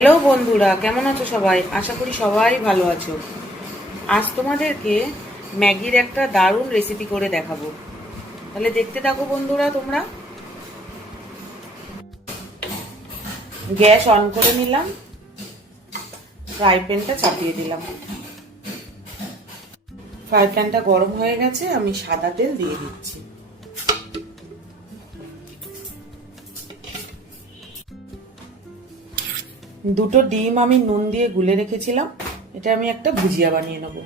Hello বন্ধুরা, কেমন আছো সবাই? আশা করি সবাই ভালো আছো। আজ তোমাদেরকে ম্যাগির একটা দারুণ রেসিপি করে দেখাবো। তাহলে দেখতে থাকো বন্ধুরা তোমরা। গ্যাস অন করে নিলাম, ফ্রাই প্যানটা চাপিয়ে দিলাম। ফ্রাই প্যানটা গরম হয়ে গেছে, আমি সাদা তেল দিয়ে দিচ্ছি। দুটো ডিম আমি নুন দিয়ে গুলে রেখেছিলাম, এটা আমি একটা ভুজিয়া বানিয়ে নেবো।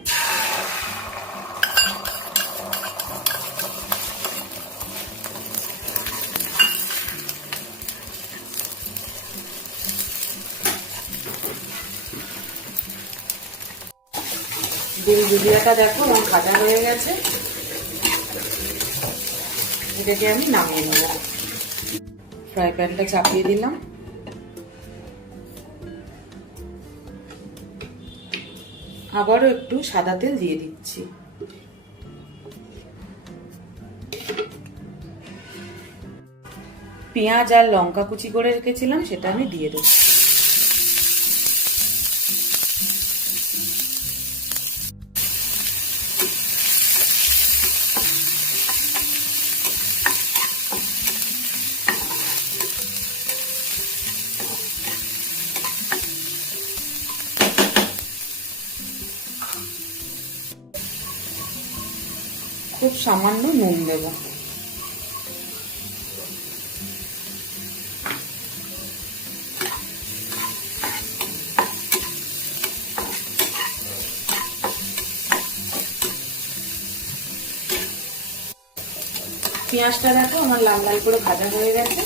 ডিম ভুজিয়াটা দেখো আমার ভাজা হয়ে গেছে, এটাকে আমি নামিয়ে নেব। ফ্রাই প্যানটা চাপিয়ে দিলাম, আবারও একটু সাদা তেল দিয়ে দিচ্ছি। পেঁয়াজ আর লঙ্কা কুচি করে রেখেছিলাম, সেটা আমি দিয়ে দেব। খুব সামান্য নুন দেব। পেঁয়াজটা দেখো আমার লাল লাল করে ভাজা হয়ে গেছে,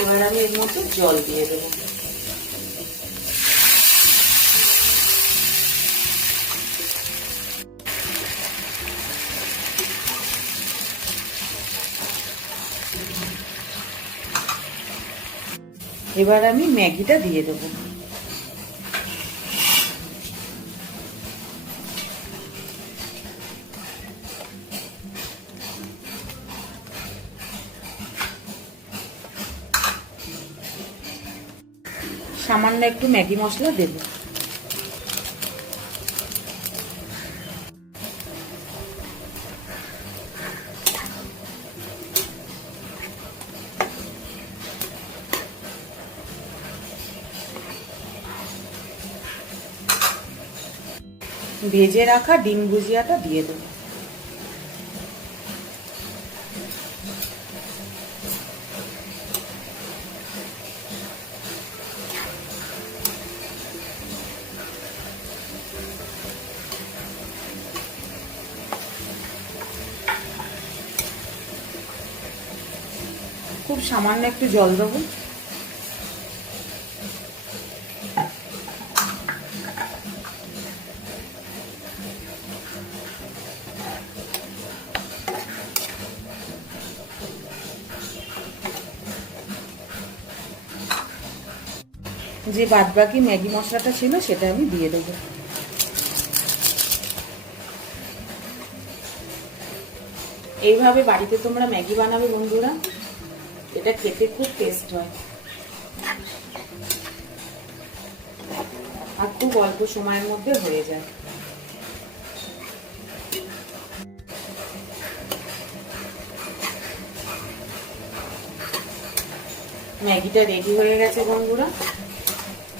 এবার আমি এর মধ্যে জল দিয়ে দেব। এবার আমি ম্যাগিটা দিয়ে দেবো। সামান্য একটু ম্যাগি মশলা দেব। ভেজে রাখা ডিম ভুজিয়াটা দিয়ে দেব। খুব সামান্য একটু জল দেবো। যে বাদবাকি ম্যাগি মশলাটা ছিল সেটা আমি দিয়ে দেবো। এইভাবে বাড়িতে তোমরা ম্যাগি বানাবে বন্ধুরা, এটা খেতে খুব টেস্ট হয় আর খুব অল্প সময়ের মধ্যে হয়ে যায়। ম্যাগিটা রেডি হয়ে গেছে বন্ধুরা,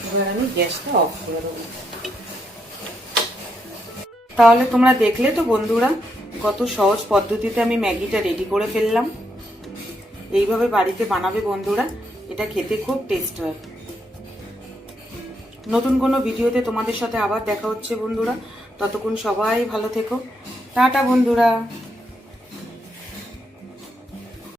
এবার আমি গ্যাসটা অফ করে দেবো। তাহলে তোমরা দেখলে তো বন্ধুরা, কত সহজ পদ্ধতিতে আমি ম্যাগিটা রেডি করে ফেললাম। এইভাবে বাড়িতে বানাবে বন্ধুরা, এটা খেতে খুব টেস্ট হয়। নতুন কোনো ভিডিওতে তোমাদের সাথে আবার দেখা হচ্ছে বন্ধুরা, ততক্ষণ সবাই ভালো থেকো। টাটা বন্ধুরা।